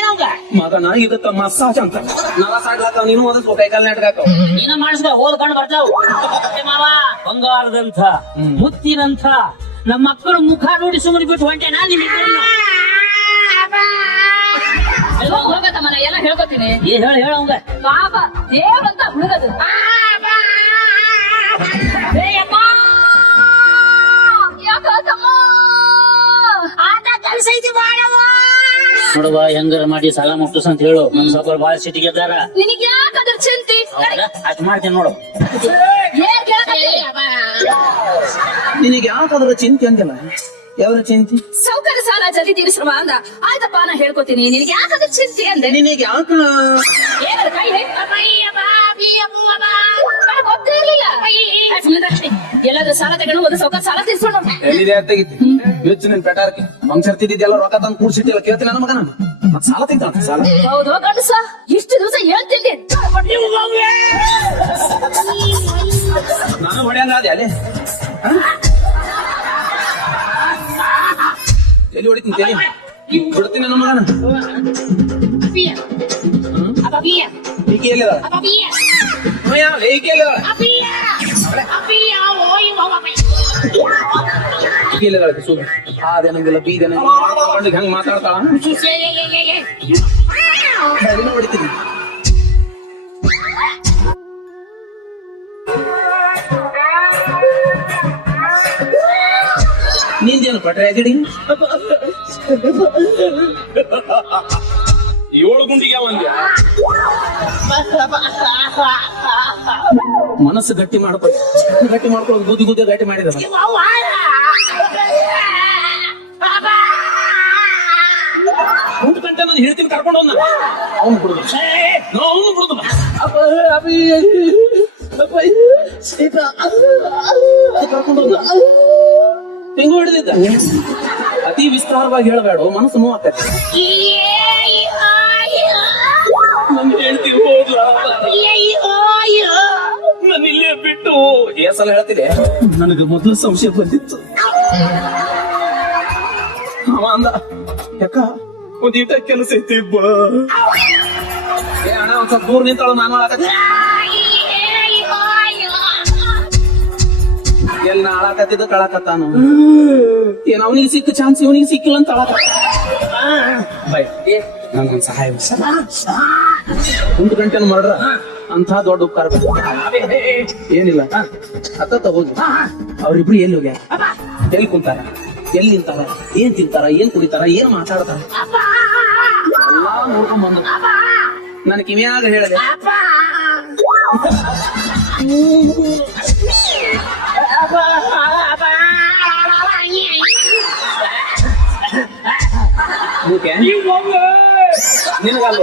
ಏನವಂಗ ಮಗನ ಇದಕ್ಕ ಮಸಾಜ್ ಅಂತ ನರ ಸಾಡ್ಲಾಕ ನೀನು ಓದಿಸ್ಕೋ ಕೈ ಕಾಲ್ ನಾಟಕ ನೀನ ಮಾಡಿಸ್ಕೊ ಓದ್ ಕಣ್ಣು ಬರ್ತಾವ ಮಾವ ಬಂಗಾರದಂಥ ಮುತ್ತಿನಂಥ ನಮ್ಮ ಮಕ್ಕಳು ಮುಖ ನೋಡಿ ಸುಮ್ಮನೆ ಬಿಟ್ಟು ಹೊಂಟೆನಾ ನಿಮ್ಮಿಬ್ಬರನ್ನ ಹೋಗತ್ತಮ್ಮನ ಎಲ್ಲ ಹೇಳ್ಕೊತೀನಿ. ಹೇಳವಂಗ ಪಾಪ ದೇವ್ರಂತ ಹುಡುಗದು ನೋಡುವ ಹೆಂಗಾರ ಮಾಡಿ ಸಾಲ ಮುಟ್ಟಿಸ್ ಅಂತ ಹೇಳು ನಮ್ ಸ್ವಲ್ಪ ಬಾಳ ಸಿಟಿಗೆ ಇದ್ದಾರ ನಿನಗೆ ಯಾಕಂದ್ರೆ ಚಿಂತಿ ಅಷ್ಟ್ ಮಾಡ್ತೇನೆ ನೋಡು ಏನ್ ಕೇಳಕತ್ತಿ? ನಿನಗೆ ಯಾಕಾದ್ರ ಚಿಂತೆ ಅಂತಿಲ್ಲ ಯಾವ್ದ್ರ ಚಿಂತೆ ಸೌಕರ್ಯ ಸಾಲ ಜಲ್ದಿ ತೀರಿಸುವ ಅಂದ ಆಯ್ತಪ್ಪ ನಾ ಹೇಳ್ಕೊತೀನಿ ನಿನಗೆ ಯಾಕಂದ್ರೆ ಚಿಂತಿ ಅಂದೆ ನಿನಗೆ ಯಾಕ ಏನಾರ ಕೈ ಗೊತ್ತೇ ಇರ್ಲಿಲ್ಲ ಎಲ್ಲಾದ್ರೂ ಸಾಲ ತಗೊಂಡು ಒಂದು ಸೌಕರ್ಯ ಸಾಲ ತೀರ್ಸೋಣ ಎಲ್ಲಿದೆ ತೆಗಿತಿ ಹೆಚ್ಚು ನಿನ್ ಪೆಟಾರ್ಕಿ ಬಂಗ್ಸರ್ತಿದ್ದೆಲ್ಲ ರೊಕ್ಕ ತಂದು ಕೂಡ್ಸಿಟ್ಟಿಲ್ಲ ಕೇಳ್ತೀನಿ ನನ್ನ ಮಗನ ಮತ್ ಸಾಲ ತೆಗ್ದ ಸಾಲ ಹೌದು ಗಂಡಸ ಇಷ್ಟು ದಿವಸ ಹೇಳ್ತಿದ್ದೆ ನಾನು ಹೊಡೆಯಂಗ ಅದೇ ಅಲ್ಲೇ ಎಲ್ಲಿ ಹೊಡಿತೀನಿ ತಲೆ ಬಿಡ್ತೀನಿ ನನ್ನ ಮಗನ ಈಕೆ ಎಲ್ಲಿದ ಈಕೆ ಎಲ್ಲಿದ ಈಕೆ ಎಲ್ಲಿದಾಳೆ ಸುಳ್ಳು ಅದೇನಂಗಿಲ್ಲ ಬೀದೇನಂಗಿಲ್ಲ ಹೆಂಗ್ ಮಾತಾಡ್ತಾಳ ಎಲ್ಲಿ ಹೊಡಿತೀನಿ ನಿಂದೇನು ಪಟ್ರೆ ಅಗಡಿ 7 ಗುಂಡಿಗೆ ಒಂದ್ಯಾ ಮನಸ್ಸು ಗಟ್ಟಿ ಮಾಡ್ಕೊಳ್ಳೋದು ಗುದ್ದಿ ಗಟ್ಟಿ ಮಾಡಿದ ಊಟ ಗಂಟೆ ನಾನು ಹೇಳ್ತೀನಿ ಕರ್ಕೊಂಡು ಹೋದ ಅವನು ಬಿಡುದು ಅವನು ಬಿಡುದು ಕರ್ಕೊಂಡು ಹೋದ ತೆಂಗು ಹಿಡಿದಿದ್ದ ಅತಿ ವಿಸ್ತಾರವಾಗಿ ಹೇಳಬೇಡ ಮನಸ್ಸು ನೋವಾಗ್ತದೆ ನನ್ ಹೇಳ್ತಿ ಹೋದ್ರ ನಾನು ಇಲ್ಲೇ ಬಿಟ್ಟು ಸಲ ಹೇಳ್ತಿದೆ ನನಗೆ ಮೊದಲು ಸಂಶಯ ಬಂದಿತ್ತು ಅವ ಅಂದ ಯಾಕ ಒಂದೀಟ ಕೆಲಸ ಐತಿ ಅಣ್ಣ ಒಂದ್ ಸ್ವಲ್ಪ ದೂರ ನಿಂತಾಳು ನಾನು ಎಲ್ಲಿ ಆಳಾಕತ್ತಿದ್ದ ಕಳಾಕತ್ತಾನು ಏನ್ ಅವನಿಗೆ ಸಿಕ್ಕ ಚಾನ್ಸ್ ಇವನಿಗೆ ಸಿಕ್ಕಿಲ್ಲ ಅಂತ ಬೈ ನಂಗೊಂದ್ ಸಹಾಯ 1 ಗಂಟೆ ಮಾಡ್ರ ಅಂತ ದೊಡ್ಡ ಉಪಕಾರ ಏನಿಲ್ಲ ಅತ್ತ ತಗೋದು ಅವ್ರಿಬ್ರು ಎಲ್ಲಿ ಹೋಗ್ಯಾರ ಎಲ್ಲಿ ಕುಂತಾರ ಎಲ್ಲಿ ನಿಂತಾರ ಏನ್ ತಿಂತಾರ ಏನ್ ಕುಡಿತಾರ ಏನ್ ಮಾತಾಡ್ತಾರ ಎಲ್ಲಾ ನೋಡ್ಕೊಂಡ್ ಬಂದ ನನ್ ಕಿವಿಯಾಗ ಹೇಳಿದೆ ನಿನಗಲ್ಲ